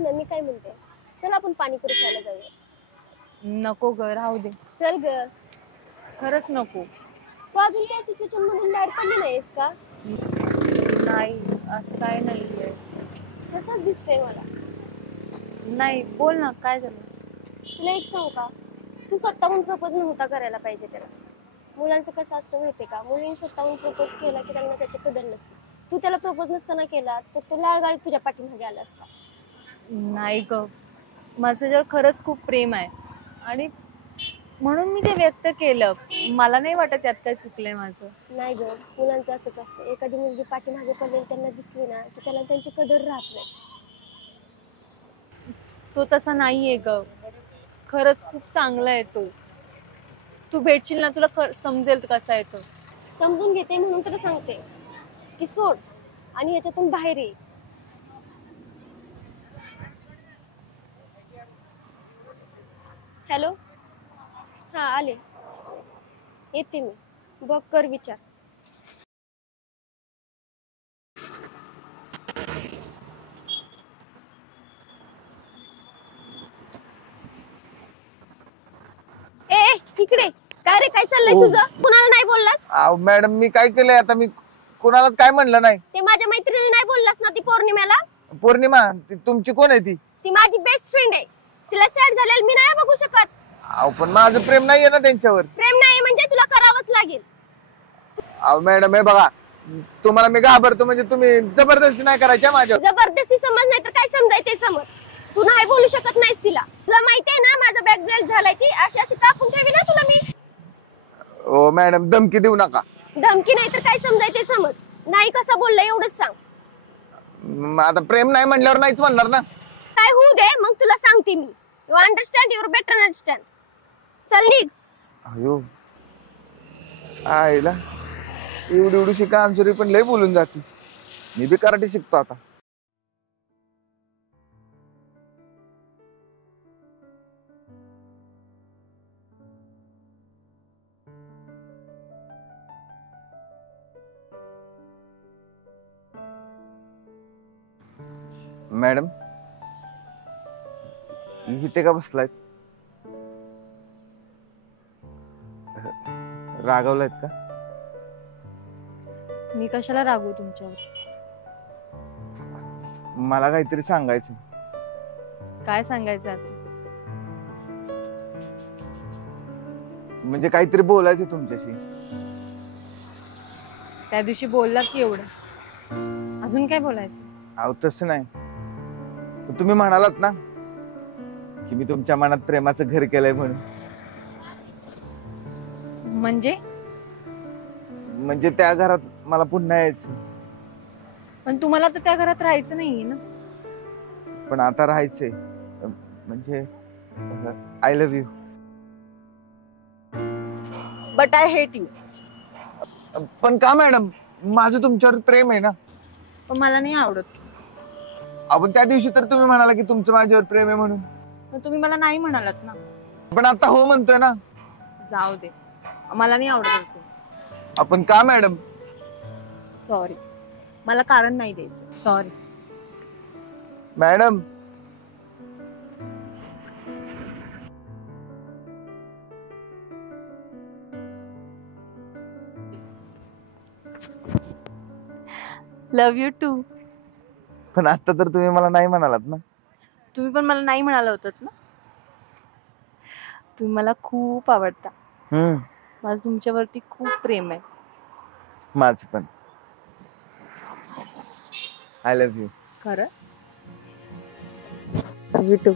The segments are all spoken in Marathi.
ना मी काय म्हणते, चल आपण पाणीपुरी खायला जाऊया. नको ग, राहू दे. चल ग. खरंच नको. तू अजून त्या सिच्युएशन मधून बाहेर पडली नाहीस का? नाही, असं काय नाहीये. तसंच दिसतंय मला. नाही, बोल ना, काय झालं? तुला एक सांगू का, तू स्वतःहून प्रपोज नव्हता करायला पाहिजे त्याला. मुलांचं कसं असतं माहितीये का, मुलींनी स्वतःहून प्रपोज केला की त्यांना त्याची कदर नसते. तू त्याला प्रपोज नसताना केला तर तो लाळगाळीत तुझ्या पाठीमागे आला असता. नाही ग, माझं जर खरंच खूप प्रेम आहे आणि म्हणून मी ते व्यक्त केलं. मला नाही वाटत त्यात काय चुकलंय माझं. नाही ग, मुलांचं असंच असतं. एखादी मुलगी पाठीमागे पडलेली त्यांना दिसली ना की त्याला त्यांची कदर राहत नाही. तो तसा नाहीये ग, खरंच खूप चांगला आहे तो. तू भेटशील ना, तुला समजेल कसा आहे तो. समजून घेते म्हणून तुला सांगते की सोड आणि ह्याच्यातून बाहेर ये. हॅलो, हा आले, येते मी. बघ, कर विचार. ए तिकडे काय रे, काय चाललंय तुझं? कुणाला नाही बोललास? मॅडम मी काय केलंय आता? मी कुणालाच काय म्हणलं नाही. ते माझ्या मैत्रिणीला नाही बोललास ना, ती पौर्णिमेला? पौर्णिमा तुमची कोण आहे ती? ती माझी बेस्ट फ्रेंड आहे. तिला सॅड झालेलं मी नाही बघू शकत. पण माझं प्रेम नाहीये ना त्यांच्यावर. प्रेम नाही म्हणजे तुला करावंच लागेल. मॅडम हे बघा, तुम्हाला मी घाबरतो म्हणजे तुम्ही जबरदस्ती नाही करायच्या माझ्यावर. जबरदस्ती समज नाही तर काय समजाय ते समज. तू नाही बोलू शकत नाहीस तिला. तुला माहिती आहे ना माझा बॅक ब्रेक झालाय. ती अशी अशी टाकून ठेवी ना तुला मी. ओ मॅडम, धमकी देऊ नका. धमकी नाही तर काय समजाय ते समज. नाही कसं बोललं एवढंच सांग. आता प्रेम नाही म्हणल्यावर नाहीच म्हणणार ना. काय होऊ दे मग तुला सांगते मी. You understand, your better understand. चल निघ. अयो आईला एवढी एवढी शिका आमची पण लय बोलून जाते. मी बी कराटे शिकतो आता. मॅडम इथे का बसलाय? रागवलायत का? मी कशाला रागवू तुमच्यावर? मला काहीतरी सांगायचं. काय सांगायचं आता? म्हणजे काहीतरी बोलायचं तुमच्याशी. त्या दिवशी बोलला की एवढं, अजून काय बोलायचं? अहो तसं नाही, तुम्ही म्हणालात ना की मी तुमच्या मनात प्रेमाचं घर केलंय म्हणून. म्हणजे त्या घरात मला पुन्हा यायचं. पण तुम्हाला तर त्या घरात राहायचं नाहीये ना. पण आता राहायचंय. म्हणजे I love you. But I hate you. पण का मॅडम? माझं तुमच्यावर प्रेम आहे ना. पण मला नाही आवडत. आपण त्या दिवशी तर तुम्ही म्हणाला की तुमचं माझ्यावर प्रेम आहे म्हणून. पण तुम्ही मला नाही म्हणालात ना. पण आता हो म्हणतोय ना. जाऊ दे, मला नाही आवडत. आपण का मॅडम? सॉरी, मला कारण नाही द्यायचं. Sorry madam. Love you too. पण आता तर तुम्ही मला नाही म्हणालात ना. तुम्ही पण मला नाही म्हणाला होतात ना. तुम्ही मला खूप आवडता. माझं तुमच्यावरती खूप प्रेम आहे. माझं पण. I love you. खरं? Love you too.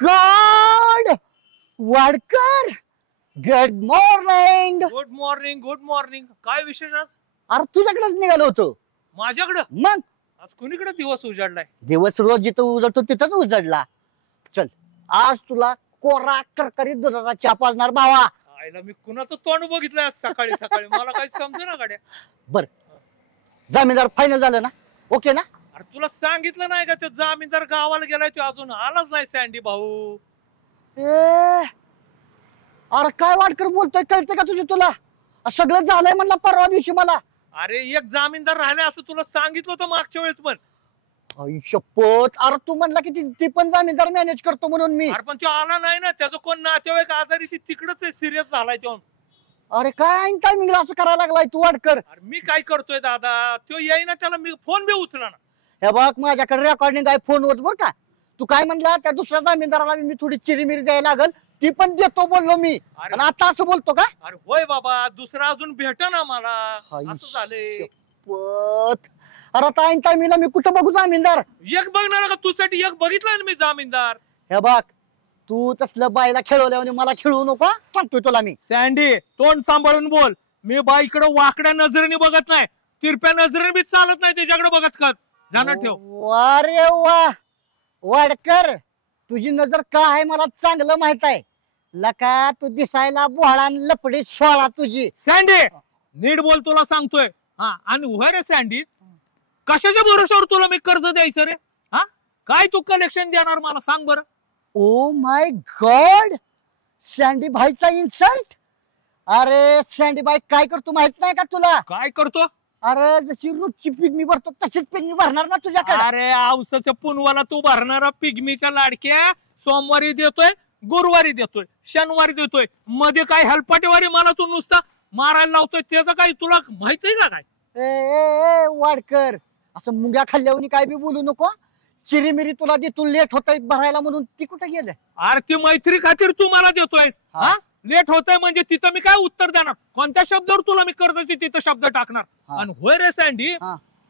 God, Wadkar, good morning. Good morning. Good morning. काय विशेष आज? अरे तुझ्याकडेच निघालो होतो. माझ्याकडं? मग आज कुणीकडे दिवस उजाडलाय? दिवस रोज जिथं उजडतो तिथंच उजडला. चल आज तुला कोरा करकरीत दुधाचा चहा पाजणार भावा. आईला मी कुणाचं तोंड बघितलंय आज सकाळी सकाळी, मला काही समजेना गाड्या. जामीनदार फायनल झालं ना? ओके ना? अरे तुला सांगितलं नाही का ते जामीनदार गावाला गेलाय, तो अजून आलाच नाही सँडी भाऊ. ए अरे काय वाटकर बोलतोय, कळतंय का तुझे तुला? सगळं झालंय म्हणलं परवा दिवशी मला. अरे एक जामीनदार राहिले असं तुला सांगितलं होतं मागच्या वेळेस पण. आई शपथ, अरे तू म्हणला की ती पण जामीनदार मॅनेज करतो म्हणून मी. अरे पण तो आला नाही ना, त्याचं कोण नातेवाईक आजारी ती तिकडच सिरियस झालाय तो. अरे काय टायमिंगला असं करायला लागलाय तू वाटकर? अरे मी काय करतोय दादा, तो येईना, त्याला मी फोन बी उचला ना. हे बघ माझ्याकडे रेकॉर्डिंग आहे फोनवर बर का. तू काय म्हणला त्या दुसऱ्या जामीनदाराला मी थोडी चिरीमिरी द्यायला लागल, ती पण देतो बोललो मी. आणि आता असं बोलतो का? अरे होय बाबा, दुसरा अजून भेटना मला, हाय असं झालंय. शपथ. अरे आता ऐन टायमिंगला मी कुठं बघू जामीनदार? एक बघणार का तुझ्यासाठी? एक बघितलाय ना मी जामीनदार. हे बघ तू तसलं बाईला खेळवल्यावर मला खेळू नको सांगतोय तुला मी. सँडी तोंड सांभाळून बोल. मी बाईकडे वाकड्या नजरेने बघत नाही, तिरप्या नजरेने बी चालत नाही त्याच्याकडे बघत का. ध्यानात ठेव. वा रे वा वाडकर, तुझी नजर का आहे मला चांगलं माहित आहे. लका तू दिसायला बोळा लपडी सोळा तुझी. सँडी नीट बोल, तुला सांगतोय. हा आणि होय रे सँडी, कशाच्या भरोशावर तुला मी कर्ज द्यायचं रे? हा काय तू कलेक्शन देणार मला सांग बरं? ओ माय गॉड, सँडी भाईचा इन्सल्ट. अरे सँडी भाई काय करतो माहित नाही का तुला? काय करतो? अरे जशी रोजची पिगमी भरतो तशीच पिगमी भरणार ना तुझ्याकडे. अरे औसाच्या पुनवाला तू भरणारा पिगमीच्या लाडक्या सोमवारी देतोय, गुरुवारी देतोय, शनिवारी देतोय, मध्ये काय हलपाटेवारी मला तू नुसता मारायला लावतोय. त्याचं काही तुला माहितीये का काय? ए वाडकर, असं मुंग्या खाल्ल्यावर काय बी बोलू नको. चिरीमिरी तुला दे, तू लेट होतय भरायला म्हणून ती कुठे गेलं? अरे ती मैत्री खातीर तू मला देतोयस. हा लेट होतंय म्हणजे तिथं मी काय उत्तर देणार? कोणत्या शब्दावर तुला मी कर्जाची तिथं शब्द टाकणार? आणि होय रे सँडी,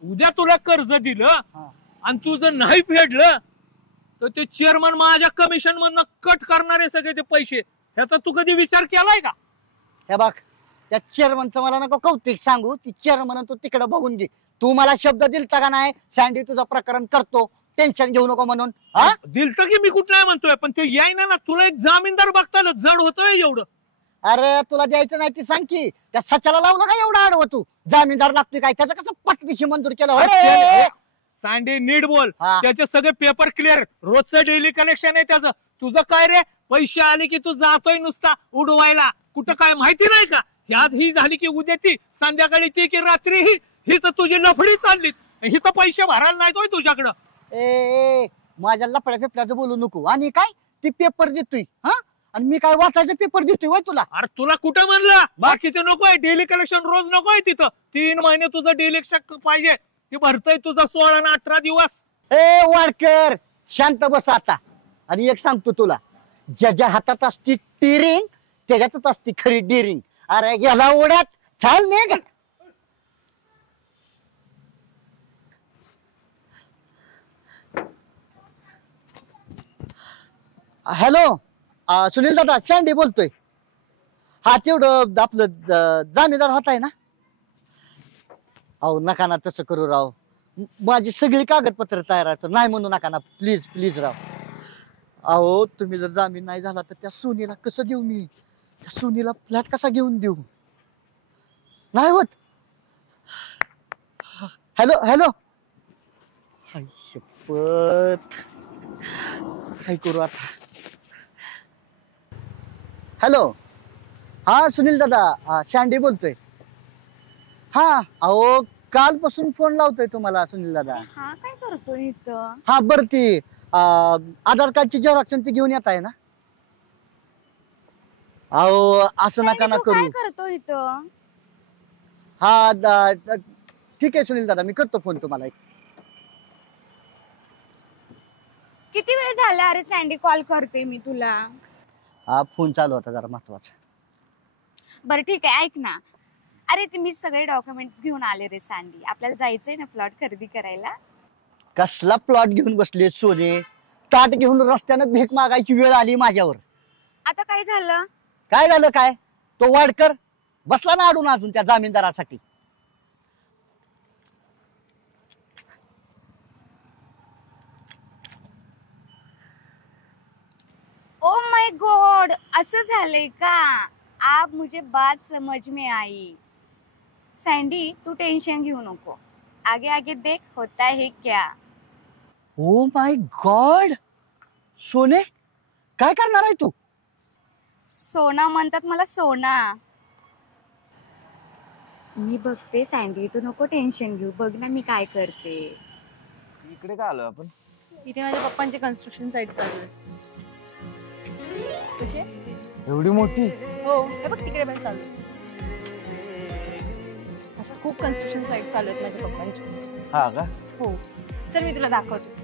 उद्या तुला कर्ज दिलं आणि तू जर नाही फेडलं तर ते चेअरमन माझ्या कमिशन मधनं कट करणार आहे सगळे ते पैसे. त्याचा तू कधी विचार केलाय का? हे बघ त्या चेअरमनचं मला नको कौतिक सांगू. ती चेअरमन तू तिकडे बघून घे. तू मला शब्द दिलता का नाही सँडी तुझं प्रकरण करतो, टेन्शन घेऊ नको म्हणून? हा दिलतं की मी कुठलाय म्हणतोय, पण ते येईना ना. तुला एक जामीनदार बघता जड होतोय एवढं. अरे तुला द्यायचं नाही ती सांग की. त्या सच्याला लावलं का एवढं आडवं तू? जामीनदार लागतोय काय? त्याचं कसं पटविशी मंजूर केलं? सँडी नीट बोल. हा. त्याचे सगळे पेपर क्लिअर, रोजचं डेली कलेक्शन आहे त्याचं. तुझं काय रे? पैसे आले की तू जातोय नुसता उडवायला. कुठं काय माहिती नाही का? आज ही झाली की उद्या ती, संध्याकाळी ती की रात्री ही. ही तर तुझी लफडी चालली. ही तर पैसे भरायला नाही तुझ्याकडं. ए माझ्या लफड्या फेफड्याचं बोलू नको. आणि काय ती पेपर देतोय? हा आणि मी काय वाचायचं पेपर देतोय वय तुला? अरे तुला कुठं म्हणलं बाकीचं नकोय? डेली कलेक्शन रोज नकोय तिथं. 3 महिने तुझं डेली पाहिजे. ते भरतोय तुझा 16 आणि 18 दिवस. ए वाडकर शांत बस आता. आणि एक सांगतो तुला, ज्याच्या हातात असती टिरिंग त्याच्यातच असती खरी डिरिंग. अरे गेला ओढ्यात चाल नाही. हॅलो सुनील दादा, सँडी बोलतोय. हा तेवढं आपलं जामीनदार होत आहे ना? अहो नका ना तसं करू राव. माझी सगळी कागदपत्र तयार आहेत. नाही म्हणू नका ना प्लीज प्लीज राव. अहो तुम्ही जर जामीन नाही झाला तर त्या सोनीला कसं देऊ मी? त्या सोनीला फ्लॅट कसा घेऊन देऊ? नाही होत. हॅलो हॅलो, शपथ काय करू आता? हॅलो हा सुनील दादा, सँडी बोलतोय. हा अहो कालपासून फोन लावतोय तुम्हाला सुनील दादा. हा काय करतोय इथं? हा बरं ती आधार कार्डची झेरॉक्स ती घेऊन येत आहे ना? अहो असं नका ना करू. काय करतो इथं? हा ठीक आहे सुनील दादा, मी करतो फोन तुम्हाला. किती वेळ झाला? अरे सँडी कॉल करते मी तुला. हा फोन चालू होता जरा महत्वाचा. बरं ठीक आहे, ऐक ना. अरे ते मी सगळे डॉक्युमेंट्स घेऊन आले रे सँडी. आपल्याला जायचंय ना प्लॉट खरेदी करायला. कसला प्लॉट घेऊन बसले सोने? ताट घेऊन रस्त्यानं भीक मागायची वेळ आली माझ्यावर. आता काय झालं? काय झालं काय? तो वाडकर बसला ना अडून अजून त्या जामीनदारासाठी. माय गॉड, असं झालंय का? अब मुझे बात समझ में आई. सँडी, तू टेन्शन घेऊ नको. आगे आगे देख होता है क्या. ओ माय गॉड, सोने काय करणार आहे तू? सोना म्हणतात मला, सोना. मी बघते सँडी, तू नको टेन्शन घेऊ. बघ ना मी काय करते. इकडे का आलो आपण? इथे माझ्या पप्पांची कन्स्ट्रक्शन साईट चालू आहे. कशी आहे? एवढी मोठी? हो, हे बघ तिकडे पण चालू आहे. असं खूप कन्स्ट्रक्शन साईट चालू आहेत माझ्या पप्पांची. हा का? हो, चल मी तुला दाखवते.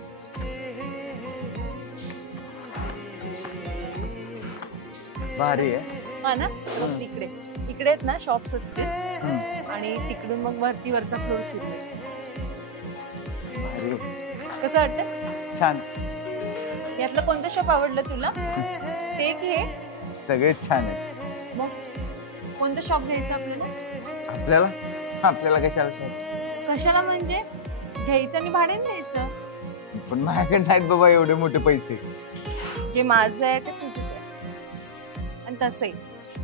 भारी आहे. हा ना, बघ तिकडे इकडे आहेत ना शॉप्स असते आणि तिकडून मग वरचा फ्लोर सुरू आहे. भारी. कसं वाटतं? छान. यातलं कोणतं शॉप आवडलं तुला? ते घे. सगळे छान आहे. मग कोणतं शॉप घ्यायचं आपल्याला? आपल्याला कशाला शॉप? कशाला म्हणजे घ्यायचं आणि भाड्याने द्यायचं. पण माझ्याकडे नाहीत बाबा एवढे मोठे पैसे. जे माझं आहे ते तुझंच आहे. आणि तसंही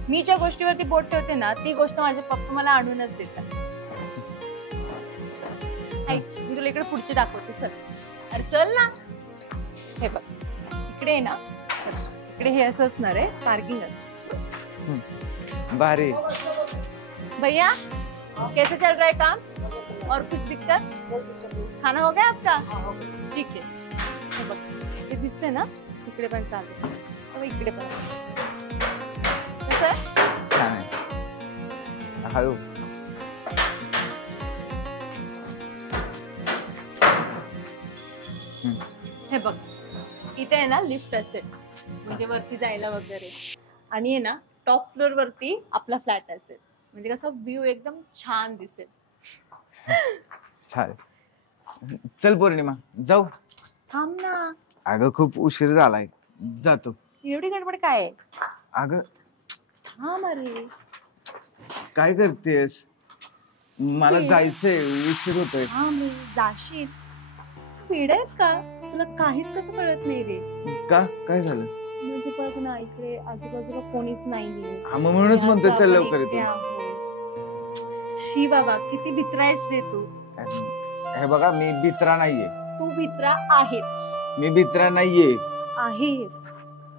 मी ज्या गोष्टीवरती बोट ठेवते ना ती गोष्ट माझे पप्पा मला आणूनच देतात. ऐक, मी तुला इकडे पुढची दाखवते. चल. अरे चल ना. हे बघ इकडे आहे ना, इकडे हे असं असणार आहे, पार्किंग असं. भारी. भैया कैसे चल रहा है काम? और कुछ दिक्कत? खाना हो गया आपका? ठीक है. हे बघ हे दिसते ना, तिकडे पण चालू आहे. इकडे पण कसं? छान आहे. हळू. हे बघ इथे आहे ना लिफ्ट असेल म्हणजे वरती जायला वगैरे, आणि आहे ना टॉप फ्लोर वरती आपला फ्लॅट असेल म्हणजे कसं व्ह्यू एकदम छान दिसेल. चालेल. चल पौर्णिमा जाऊ. थांब ना. अगं खूप उशीर झालाय, जातो. एवढी गडबड काय आहे? अगं थांब. अरे काय करतेस? मला जायचंय, उशीर होतोय. थांब रे, जाशील. तू वेडा आहेस का? तुला काहीच कसं कळत नाही रे. का? काय झालं? म्हणजे बघ ना, इकडे आजूबाजूला कोणीच नाहीये. हा मग म्हणूनच म्हणतोय चल लवकर एकटे येतो. आहोत. शी बाबा किती भित्रायस रे तू. हे बघा मी भित्रा नाहीये. तू भित्रा आहेस. मी भित्रा नाहीये. आहेस.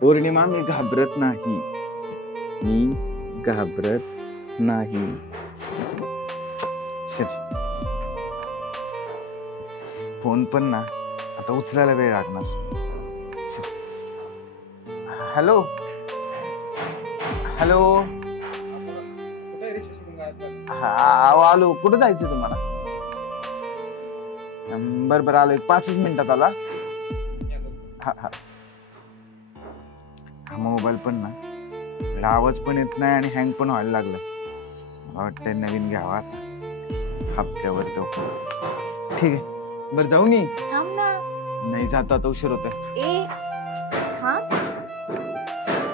पौर्णिमा मी घाबरत नाही. मी घाबरत नाही. फोन पण ना आता उचलायला वेळ लागणार. Hello hello. हा आलो. कुठं जायचं तुम्हाला? बरं बरं आलो. 5 मिनिटात आला. हा हा. हा मोबाईल पण ना आवाज पण येत नाही आणि हँग पण व्हायला लागला. मला वाटतंय नवीन घ्यावा आता हप्त्यावर तो. ठीक आहे. बरं जाऊ नी. थांब ना. नाही जातो आता, उशीर होतोय. ए थांब.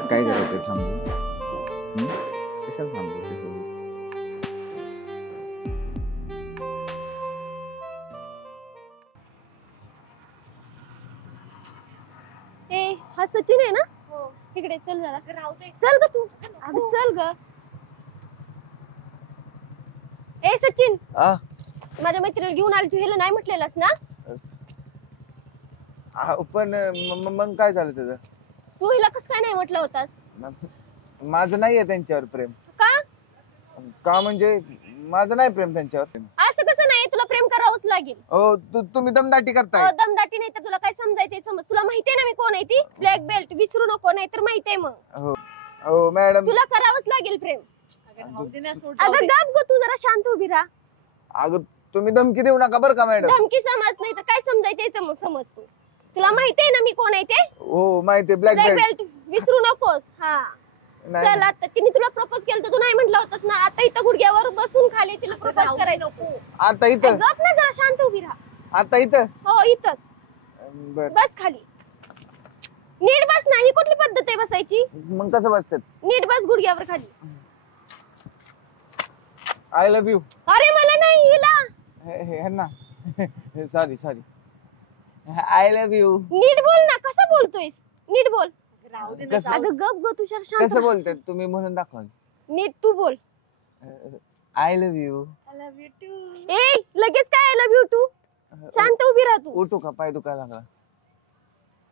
काय करायचं थांबून? कशाला थांबू? ए हा सचिन आहे ना? हो. इकडे चल जरा. राहू दे. चल ग तू. अगं चल ग. ए सचिन, माझ्या मैत्रिणीला घेऊन आली. तू ह्याला नाही म्हटलेलंस ना? पण मग काय झालं त्याचं? तू हिला कसं काय नाही म्हटलं होतास? माझं नाहीये त्यांच्यावर प्रेम. का? का म्हणजे माझं नाही प्रेम त्यांच्यावर. असं कसं नाही? तुला प्रेम करावंच लागेल. हो तुम्ही दमदाटी करताय. दमदाटी नाही तर तुला काय समजायचंय समज. तुला माहितीये ना मी कोण आहे ती? Black belt. विसरू नको, नाही तर माहितीये मग. हो मॅडम. तुला करावंच लागेल प्रेम. राहू दे ना, सोड. अगं गप ग, तू जरा शांत उभी राहा. अगं तुम्ही धमकी देऊ नका बरं का मॅडम. धमकी समज नाही तर काय समजायचंय तर मग समज तू. तुला माहितीये ना मी कोण आहे ते? हो माहितीये. Black black belt. बेल्ट. विसरू नकोस. हा चल आता. तिने तुला प्रपोज केलं तर तू नाही म्हटलं होतस ना? आता इथं गुडघ्यावर बसून खाली तिला प्रपोज करायचं. आता इथं? गप ना, जरा शांत उभी राहा. आता इथं? हो इथंच. बर. बस खाली. नीट बस ना. ही कुठली पद्धत आहे बसायची? मग कसं बसतात? नीट बस गुडघ्यावर खाली. I love you. अरे मला नाही, हिला. हे ना. सॉरी. I love you. नीट बोल ना. कसं बोलतोयस? नीट बोल. राहू दे ना, कसं- जाऊ दे. अगं गप ग तुषार, शांत कसं राहा. बोलतात तुम्ही म्हणून दाखवा. नीट तू बोल. I love you. I love you too. ए लगेच काय आय लव्ह यू टू? शांत उभी राहा तू. उठू का? पाय दुखायला लागला.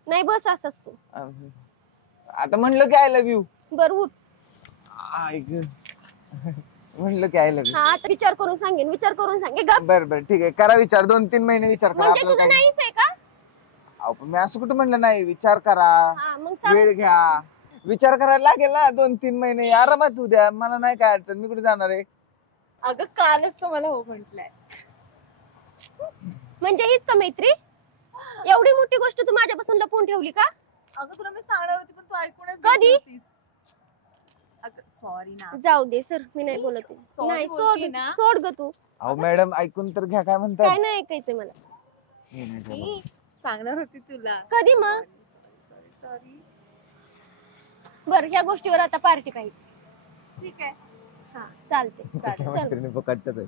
नाही बस असंच तू. आता म्हणलं की आय लव्ह यू. बर उठ. म्हणलं की आय लव्ह यू. हा आता विचार करून सांगेन, विचार करून सांगे गप. बर बर ठीक आहे, करा विचार. 2-3 महिने विचार करा. म्हणजे आपल्याला तुझं काय- नाहीच आहे का? अहो, पण मी असं कुठं म्हणलं नाही. विचार करा, हा मग सांग. वेळ घ्या. विचार करायला लागेल ना 2-3 महिने. आरामात उद्या, मला नाही काय अडचण. मी कुठे जाणार आहे? अगं कालच तो मला हो म्हटलंय. म्हणजे हीच का मैत्री? एवढी मोठी गोष्ट तू माझ्यापासून लपवून ठेवली का? अगं तुला मी सांगणार होती पण तू ऐकूनच कधी? घेत नव्हतीस. अगं सॉरी ना. जाऊ दे सर, मी नाही बोलत आहे. Sorry नाही बोलती सोड ना. सोड ग तू. अहो मॅडम, ऐकून तर घ्या. काय म्हणतात? काय नाही ऐकायचंय मला. हे नाही झालं. मी सांगणार होती तुला. कधी मग? सॉरी. बर ह्या गोष्टीवर आता पार्टी पाहिजे. ठीक आहे. हा चालते तुझ्या चल. मैत्रिणी फुकटच्याच आहेत.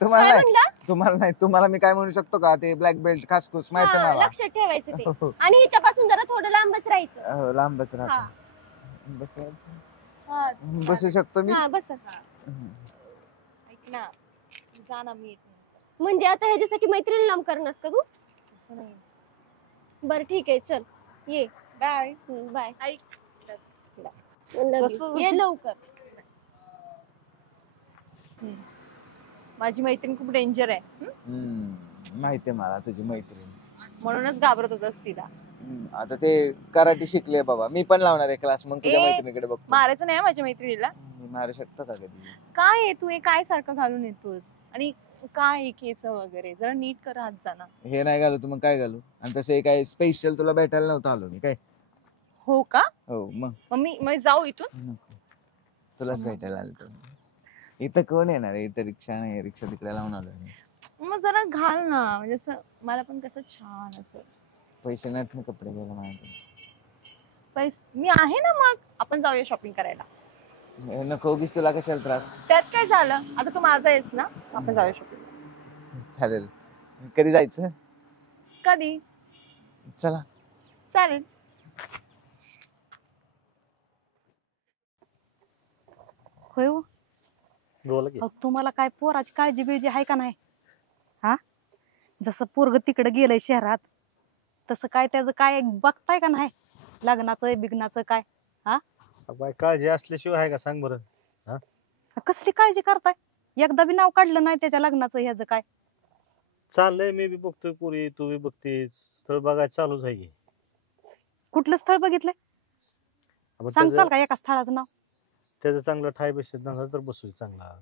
तुम्हाला काय नाही, म्हणला? तुम्हाला नाही. तुम्हाला मी काय म्हणू शकतो का? ते ब्लॅक बेल्ट खासखुस माहिती हा, मला. लक्षात ठेवायचं ते. हो, आणि हिच्यापासून जरा थोडं लांबच राहायचं. हो, लांबच हा राहतो. हा, बसू शकतो मी? हा बस. ऐक ना, जा ना, मी येते नंतर. म्हणजे आता ह्याच्यासाठी मैत्रिणी लांब करणार का तू? असं नाही. बर ठीक आहे चल ये. बाय. बाय. ऐक. लव ये लवकर. माझी मैत्रीण खूप डेंजर आहे. माहितीये मला तुझी मैत्रीण. म्हणूनच घाबरत होतास तिला. आता ते कराटे शिकले बाबा. मी पण लावणार आहे क्लास. मग तुझ्या ए, मैत्रिणीकडे बघतो. मारायचं नाही हं माझ्या मैत्रिणीला. मी मारू शकतो का कधी? काय आहे तू हे काय सारखं घालून येतोस? आणि काय आहे केस वगैरे? जरा नीट कर हात जाना. हे नाही घालू तू मग काय घालू? आणि तसं काय स्पेशल तुला भेटायला नव्हतं आलो मी काय. हो का? हो मग मग जाऊ इथून. नको. तुलाच भेटायला आलो तो. इथं कोण येणार आहे? इथं रिक्षा नाही. रिक्षा तिकडे लावून आलो मी. मग जरा घाल ना, म्हणजे असं मला पण कसं छान असं. पैसे नाहीत ना कपडे घ्यायला माझ्याकडे. मी आहे ना, मग आपण जाऊया शॉपिंग करायला. नको उगीच तुला कशाला त्रास. त्यात काय झालं? आता तू माझा आहेस ना, आपण जाऊया शॉपिंग. चालेल. कधी जायचं? कधी? चला. चालेल. होय हो. बोला की. अहो, तुम्हाला काय पोराची काळजी बिळजी आहे का नाही? हा, जसं पोरग तिकडे गेलंय शहरात तसं काय त्याचं काय बघताय का नाही? लग्नाचं बिग्नाचं काय? बाय काळजी असल्याशिवाय आहे का सांग बरं? कसली काळजी करताय? एकदा बी नाव काढलं नाही त्याच्या लग्नाचं ह्याचं काय? चाललंय, मी बी बघतोय पुरी, तू बी बघतेस. स्थळ बघायचं चालूच आहे की. कुठलं स्थळ बघितलंय? आपण सांगचाल का एका स्थळाचं नाव? त्याचं चांगलं ठाय बसत धंदा तर बसू चांगला.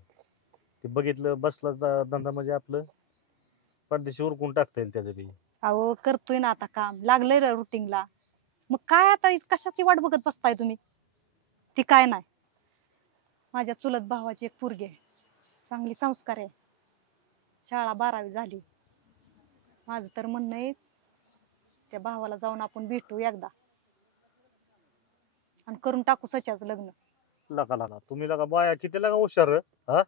ते बघितलं बसला धंदा म्हणजे आपलं परदेशी उरकून टाकता येईल त्याचं बी. अहो करतोय ना आता काम, लागलंय रुटीनला. मग काय आता कशाची वाट बघत बसताय तुम्ही? ती काय नाही, माझ्या चुलत भावाची एक पोरगी आहे, चांगली संस्कार आहे, शाळा 12वी झाली. माझं तर म्हणणं आहे त्या भावाला जाऊन आपण भेटू एकदा आणि करून टाकू सच्याचं लग्न. लका तुम्ही लका बाया किती लगा हुशार. हा,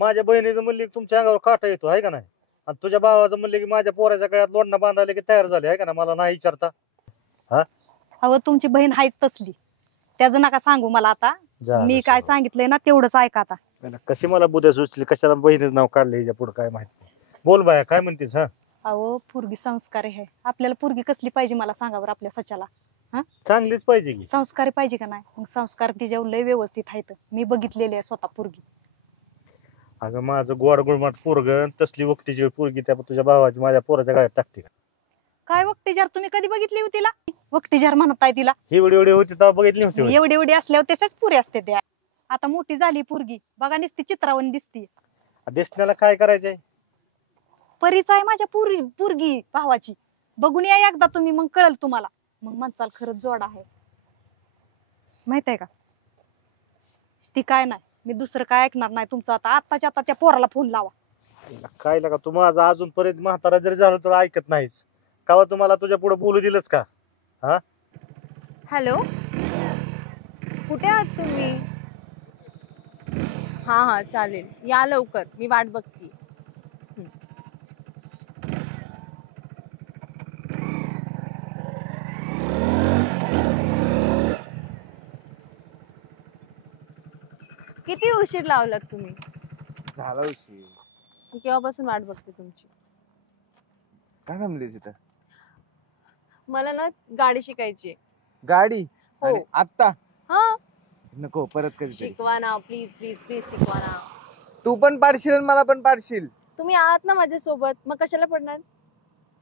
माझ्या बहिणीचं म्हणले की तुमच्या अंगावर काटा येतो आहे का नाही? आणि तुझ्या भावाचं म्हणले की माझ्या पोराच्या गळ्यात लोणा बांधायला की तयार झाले आहे का ना? मला नाही विचारता. अहो तुमची बहीण हायच तसली, त्याचं नका सांगू मला आता. मी काय सांगितलंय ना तेवढंच ऐका आता. कशी मला बुद्या सुचली, कशाला बहिणीचं नाव काढलं हिच्या पुढे काय माहिती. बोल बाया काय म्हणतेस? हा, अहो पोरगी संस्कारी आहे. आपल्याला पोरगी कसली पाहिजे मला सांगा बरं आपल्या सच्याला? चांगलीच पाहिजे की. संस्कारी पाहिजे का नाही? मग संस्कार तिच्यावर लय व्यवस्थित आहेत, मी बघितलेले आहे स्वतः पोरगी. अगं माझं गोड गुळमाट पोरग तसली वक्तीची पोरगी त्या तुझ्या भावाची माझ्या पोराच्या गळ्यात टाकते का? काय वक्तिजार तुम्ही कधी बघितली होती तिला? वक्तिजार म्हणत आहे तिला? एवढी एवढी होती तेव्हा बघितली होती. एवढी एवढी असल्यावर त्याच्याच पुरी असते त्या. आता मोठी झाली पोरगी, बघा नुसती चित्रावणी दिसती. देशनाला काय करायचंय? परीच आहे माझ्या पोरगी भावाची. बघून या एकदा तुम्ही, मग कळल तुम्हाला. मग म्हणचाल खरंच जोड आहे. माहित आहे का? ती काय नाही, मी दुसरं काय ऐकणार नाही तुमचं. आताच्या आता त्या पोराला फोन लावा. काय लागा तू माझा अजूनपर्यंत म्हातारा जरी झालो तर ऐकत नाहीस. कावा तुम्हाला तुझ्या पुढे बोलू दिलंच का? हॅलो, कुठे आहात तुम्ही? हा चालेल, या लवकर, मी वाट बघते. किती उशीर लावलात तुम्ही? झाला उशीर. मी केव्हापासून वाट बघते तुमची. काय थांबलीस इथं? मला ना गाडी शिकायची. गाडी? हो. आणि आत्ता? हा. नको, परत कधी. शिकवा ना प्लीज प्लीज प्लीज शिकवा ना. तू पण पाडशील आणि मला पण पाडशील. तुम्ही आहात ना माझ्यासोबत, मग कशाला पडणार?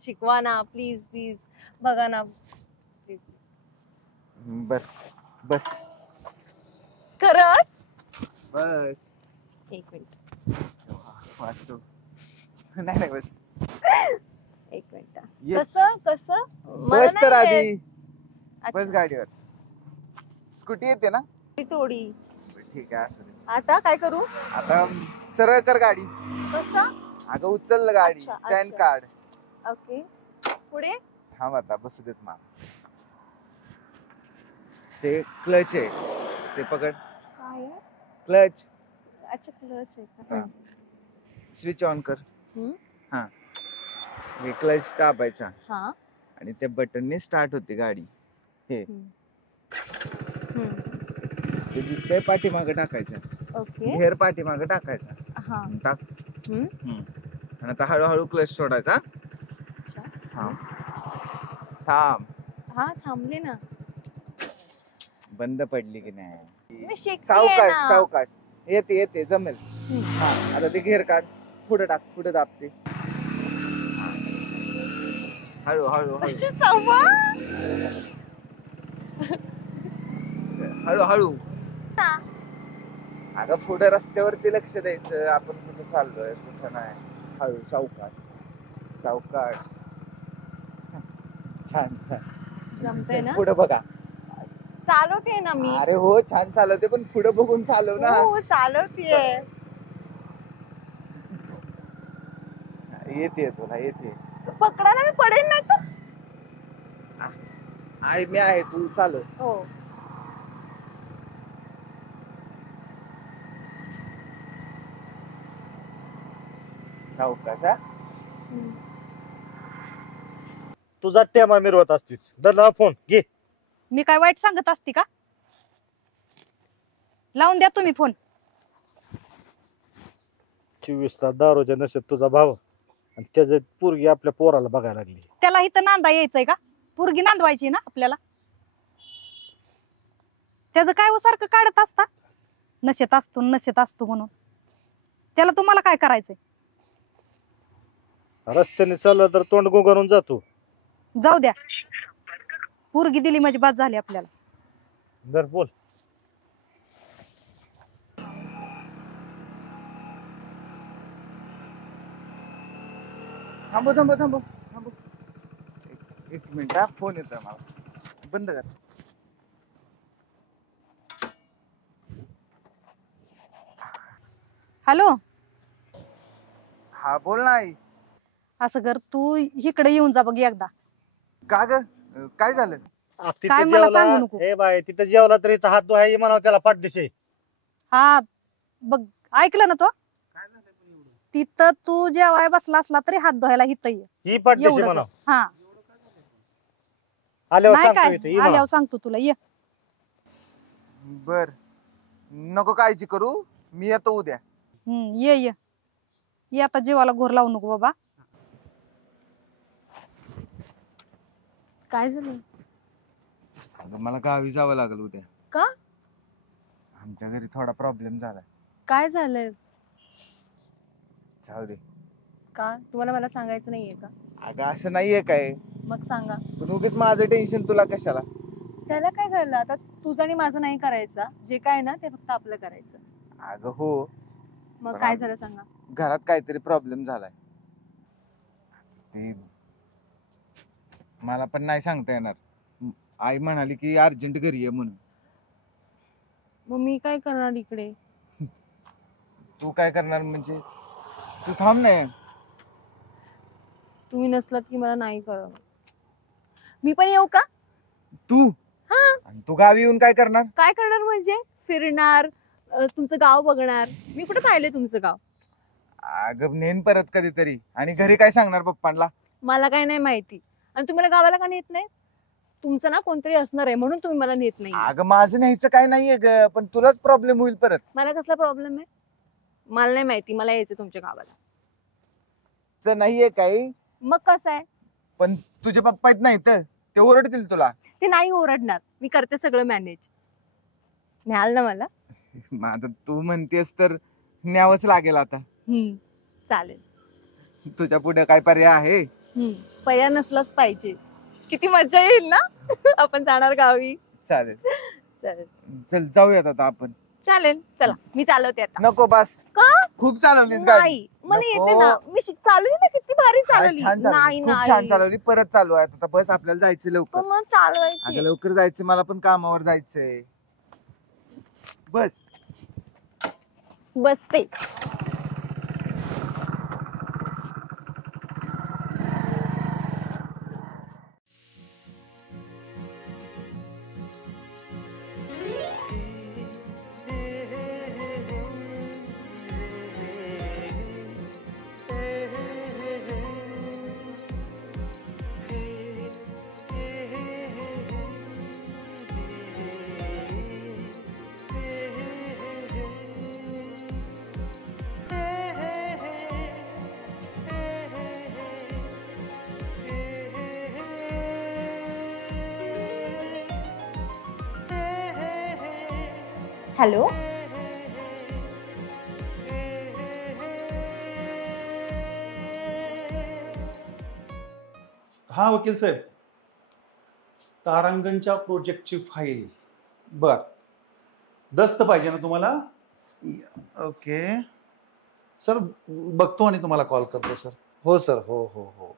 शिकवा ना प्लीज प्लीज. बघा ना प्लीज प्लीज. बर बस. खरंच? बस. एक मिनिट. वाटतो. नाही बस. एक मिनिट. ये. कसं कसं? मला बस तर नाही आधी. येत. बस अच्छा, गाडीवर. स्कूटी येते ना? थोडी. ठीक आहे, असू दे. आता काय करू? आता सरळ कर गाडी. कसं? अगं उचल गाडी. अच्छा, स्टँड अच्छा. काढ. ओके. पुढे? थांब आता, बसू देत मला. ते क्लच आहे, ते पकड. काय आहे? क्लच. अच्छा, क्लच आहे का? स्विच ऑन कर. हम्म. हा, हे क्लच दाबायचा हा. आणि त्या बटनने स्टार्ट होते गाडी. हे हम्म. ते दिसतंय, पाठीमागे टाकायचं. ओके. घेर पाठीमागे टाकायचा. हा. टाक. हम्म. आणि आता हळूहळू क्लच सोडायचा. अच्छा. थांब थांब. हा, थांबले ना. बंद पडली की नाही? मी शिकतेय सावकाश ना. सावकाश. येते येते, जमेल. हम्म. हा, आता ते घेर काढ. पुढे टाक, पुढे दाबते. हळू हळू हळू अशी थांबा. हळू हळू. अगं पुढे रस्त्यावरती लक्ष द्यायचं, आपण कुठे चाललोय कुठं नाही. हळू, सावकाश सावकाश. छान छान. जमतंय ना? पुढे बघा. चालवते ना मी. अरे हो, छान चालवते, पण पुढे बघून चालव ना. हो, चालवतेय. येते तुला, येते. पकडायला मी पडेल नाही तर. आहे, मी आहे, तू चालव. हो. सावकाश. हा, तुझा टेमा मिरवत असतीस. दरला फोन घे. मी काय वाईट सांगत असते का? लावून द्या तुम्ही फोन. 24 तास दारूच्या नशेत तुझा भाव आणि त्याचे पोरगी आपल्या पोराला बघायला लागली. त्याला इथं नांदा यायचंय का? पोरगी नांदवायची ना आपल्याला. त्याचं काय हो सारखं काढत असता, नशेत असतो म्हणून. त्याला तुम्हाला काय करायचंय? रस्त्याने चाललं तर तोंड गुंगारून जातो. जाऊ द्या, पोरगी दिली म्हणजे बाद झाली आपल्याला. दर बोल. थांबव थांबव थांबव थांबव. एक मिनिट, हा फोन येतोय मला. बंद कर. हॅलो. हा बोल ना आई. असं कर, तू इकडे येऊन जा बघ एकदा. का ग, काय झालं? काय मला सांगू नको. हे बाय, तिथं जेवला तरी इथं हात धुवाय म्हणावं त्याला पाठदिशे. हा बघ, ऐकलं ना तो? तिथं तू जेवाय बसला असला तरी हात धुवायला इथं ये. ही पाठदिशे एवढं म्हणावं. कर. हा, आल्यावर नाही सांगतो काय, इथं, ये म्हणावं. आल्यावर सांगतो तुला. ये. बर, नको काळजी करू, मी येतो उद्या. ये ये ये. आता जेवायला घोर लावू नको बाबा. काय झालं? अगं मला गावी जावं लागलं उद्या. का? आमच्या घरी थोडा प्रॉब्लेम झाला. काय झालंय? जाऊ दे. का? तुम्हाला मला सांगायचं नाहीये का? अगं असं नाहीये काय, मग सांगा. पण उगीच माझं टेन्शन तुला कशाला? त्याला काय झालं? आता तुझं आणि माझं नाही करायचं. जे काय ना ते फक्त आपलं करायचं. अगं हो, मग पण काय झालं सांगा. घरात काहीतरी प्रॉब्लेम झालाय. ते मला पण नाही सांगता येणार. आई म्हणाली की अर्जंट घरी ये म्हणून. मग मी काय करणार इकडे? तू काय करणार म्हणजे? तू थांब ना. तुम्ही नसलात की मला नाही कळलं. मी पण येऊ का? तू? हा. आणि तू गावी येऊन काय करणार? काय करणार म्हणजे? फिरणार, तुमचं गाव बघणार. मी कुठे पाहिले तुमचं गाव? अगं नेन परत कधीतरी. आणि घरी काय सांगणार पप्पांना? मला काय नाही माहिती. आणि तुम्हाला गावाला का नेत नाही? तुमचं ना कोणतरी असणार आहे म्हणून तुम्ही मला नेत नाही. अगं माझं न्यायचं काय नाहीये ग, पण तुलाच प्रॉब्लेम होईल परत. मला कसला प्रॉब्लेम आहे? मला नाही माहिती, मला यायचं तुमच्या गावाला. नाहीये काही. मग कसं आहे? पण तुझे पप्पा आहेत नाही तर ते ओरडतील तुला. ते नाही ओरडणार, मी करते सगळं मॅनेज. न्याल ना मला? आता तू म्हणतेस तर न्यावंच लागेल आता. चालेल. तुझ्या पुढे काय पर्याय आहे? पर्याय नसलाच पाहिजे. किती मजा येईल ना आपण जाणार गावी. चालेल चालेल, चल जाऊयात आता आपण. चालेल, चला मी चालवते आता. नको बस, का? खूप चालवलीस गाडी. नाही, मला नको. येते ना, मी चालवली ना, किती भारी चालवली. छान नाही चालवली, खूप नाही छान चालवली. परत चालू आहे आता बस, आपल्याला जायचं लवकर. पण मग चालवायची. अगं लवकर जायचं, मला पण कामावर जायचंय. बस बसते. हॅलो, हा वकील साहेब, तारांगणच्या प्रोजेक्टची फाईल. बर, दस्त पाहिजे ना तुम्हाला? ओके सर, बघतो आणि तुम्हाला कॉल करतो सर. हो सर, हो हो हो.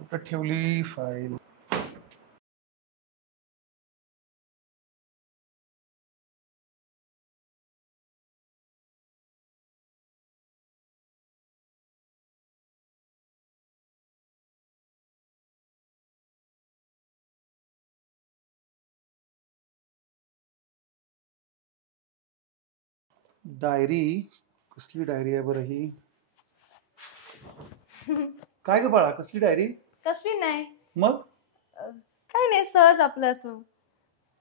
कुठं ठेवली फाईल? डायरी, कसली डायरी आहे बरं ही? काय ग बाळा, कसली डायरी? कसली नाही, मग काय नाही, सहज आपलं असं.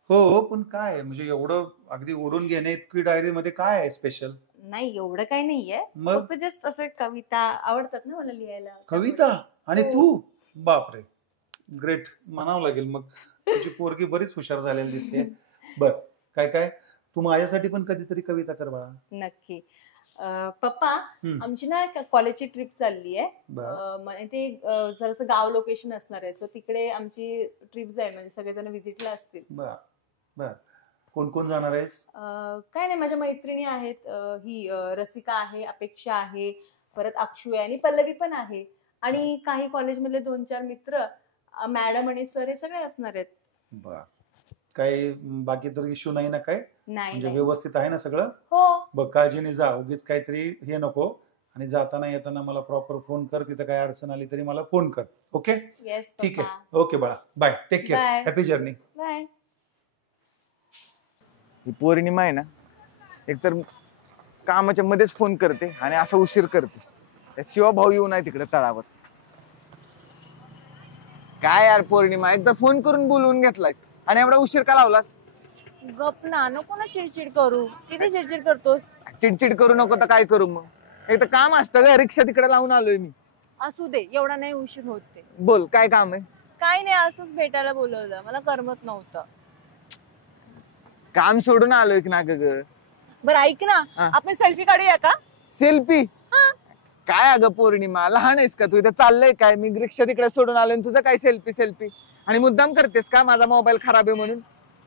हो, पण काय म्हणजे एवढं अगदी ओढून घेणे इतकी डायरी मध्ये काय आहे स्पेशल? नाही, एवढं काही नाहीये, मग फक्त जस्ट असं कविता आवडतात ना मला लिहायला. कविता? आणि हो. तू? बापरे, ग्रेट म्हणावं लागेल. मग तुझी पोरगी बरीच हुशार झालेली दिसते. बर, काय काय तू माझ्यासाठी पण कधीतरी कविता कर बाळा. नक्की. पप्पा, आमची ना कॉलेजची ट्रिप चालली आहे. बर ते जरासं गाव लोकेशन असणार आहे, सो तिकडे आमची ट्रिप जाईल, म्हणजे सगळेजण व्हिजिटला असतील. बर बर, कोण कोण जाणार आहेस? काय नाही, माझ्या मैत्रिणी आहेत. ही रसिका आहे, अपेक्षा आहे, परत अक्षू आहे आणि पल्लवी पण आहे. आणि काही कॉलेजमधले 2-4 मित्र, मॅडम आणि सर, हे सगळे असणार आहेत. बर, काही बाकी तर इश्यू नाही ना? काय नाही म्हणजे नाही. व्यवस्थित आहे ना सगळं? हो. बघ, काळजीने जा, उगीच काहीतरी हे नको. आणि जाताना येताना मला प्रॉपर फोन कर, तिथं काय अडचण आली तरी मला फोन कर. ओके? येस ठीक आहे. ओके बाळा, bye, take care, Bye. Happy journey. Bye. ही पौर्णिमा आहे ना, एकतर कामाच्या मध्येच फोन करते आणि असा उशीर करते. त्या शिवभाऊ येऊन आहे तिकडे तळावर. काय यार पौर्णिमा, एकदा फोन करून बोलवून घेतलायस आणि एवढा उशीर का लावलास? गप ना, नको ना चिडचिड करू. किती चिडचिड करतोस? चिडचिड करू नको तर काय करू मग? एक तर काम असतं ग, रिक्षा तिकडे लावून आलोय मी. असू दे, एवढा नाही उशीर होत ते. बोल, काय काम आहे? काय नाही, असंच भेटायला बोलवलं, मला करमत नव्हतं. काम सोडून आलोय की ना ग. बरं ऐक ना, हा. आपण सेल्फी काढूया का? सेल्फी? काय अगं पौर्णिमा, लहान आहेस का तू? इथं चाललंय काय? मी रिक्षा तिकडे सोडून आलोय, तुझं काय सेल्फी सेल्फी? आणि मुद्दाम करतेस का माझा मोबाईल खराब आहे म्हणून?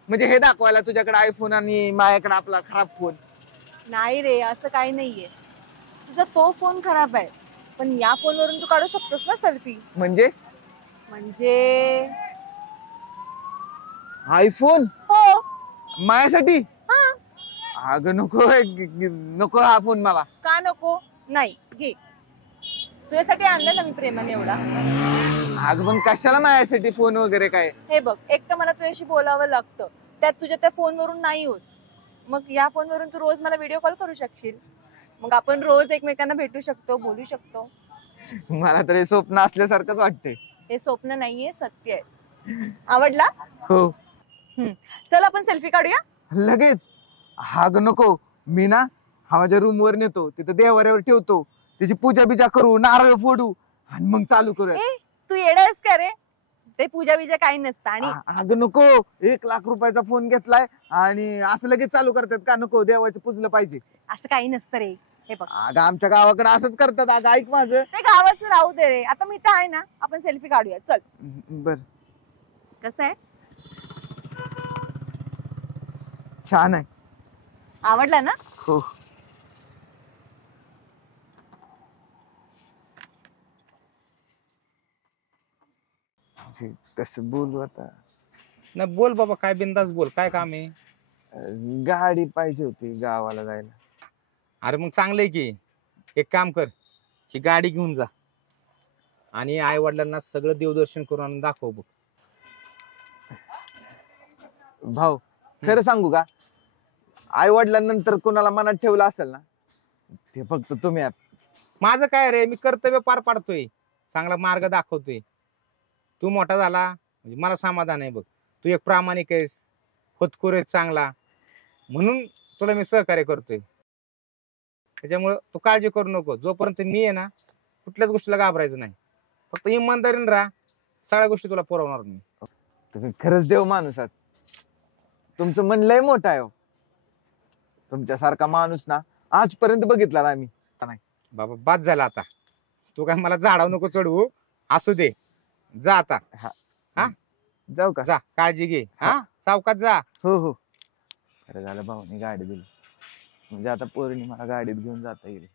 म्हणजे हे दाखवायला तुझ्याकडे आयफोन आणि माझ्याकडे आपला खराब फोन? नाही रे, असं काही नाहीये. तुझा तो फोन खराब आहे, पण या फोनवरून तू काढू शकतोस ना सेल्फी. म्हणजे आयफोन? हो. माझ्यासाठी? हा. अगं नको नको हा फोन मला. का नको? नाही, घे. तुझ्यासाठी आणलं ना मी प्रेमाने एवढा. अगं पण कशाला माझ्यासाठी फोन वगैरे काय? हे बघ, एक तर मला तुझ्याशी बोलावं लागतं, त्यात तुझ्या त्या फोनवरून नाही होत. मग या फोनवरून तू रोज मला व्हिडिओ कॉल करू शकशील. मग आपण रोज एकमेकांना भेटू शकतो, बोलू शकतो. मला तर हे स्वप्न असल्यासारखंच वाटतंय. हे स्वप्न नाहीये, सत्य आहे. आवडला? हो. चल आपण सेल्फी काढूया. लगेच? हाग नको. मी ना हा माझ्या रूम वर नेतो, तिथं देवाऱ्यावर ठेवतो, त्याची पूजा बिजा करू, नारळ फोडू आणि मग चालू करूया. तू येडायस का रे? ते पूजा बिजा काही नसतं. आणि अगं नको, 1,00,000 रुपयाचा फोन घेतलाय आणि असं लगेच चालू करतात का? नको, देवाचं पुजलं पाहिजे. असं काही नसतं रे. हे बघ, अगं आमच्या गावाकडे असंच करतात. अगं ऐक माझं. ते गावाचं राहू दे रे. आता मी तर आहे ना, आपण सेल्फी काढूया. चल. बर. कसं आहे? छान आहे. आवडला ना? हो. कसं बोलू आता? ना बोल बाबा, काय बिंदास बोल, काय काम आहे? गाडी पाहिजे होती गावाला जायला. अरे मग चांगलंय की, एक काम कर, ही गाडी घेऊन जा आणि आई वडिलांना सगळं देवदर्शन करून आणून दाखव बघ. भाऊ खरं सांगू का, आई वडिलांनंतर कोणाला मनात ठेवलं असेल ना, ते फक्त तुम्ही आहात. माझं काय रे, मी कर्तव्य पार पाडतोय, चांगला मार्ग दाखवतोय. तू मोठा झाला म्हणजे मला समाधान आहे बघ. तू एक प्रामाणिक आहेस, होतकुर आहेस चांगला, म्हणून तुला मी सहकार्य करतोय. त्याच्यामुळं तू काळजी करू नको. जोपर्यंत मी आहे ना, कुठल्याच गोष्टीला घाबरायचं नाही. फक्त इमानदारीने राहा, सगळ्या गोष्टी तुला पुरवणार मी. तुम्ही खरंच देव माणूस आहात. तुमचं मन लय मोठं आहे. तुमच्यासारखा माणूस ना आजपर्यंत बघितला ना मी. बाबा बाद झाला आता. तू काय मला झाडाव नको चढवू. असू दे, जा आता. हा, जाऊ का? जा, काळजी घे. हा, सावकाश जा. हो हो. खरं झालं भाऊनी गाडी दिली, म्हणजे आता पोरीने मला गाडीत घेऊन जाता येईल.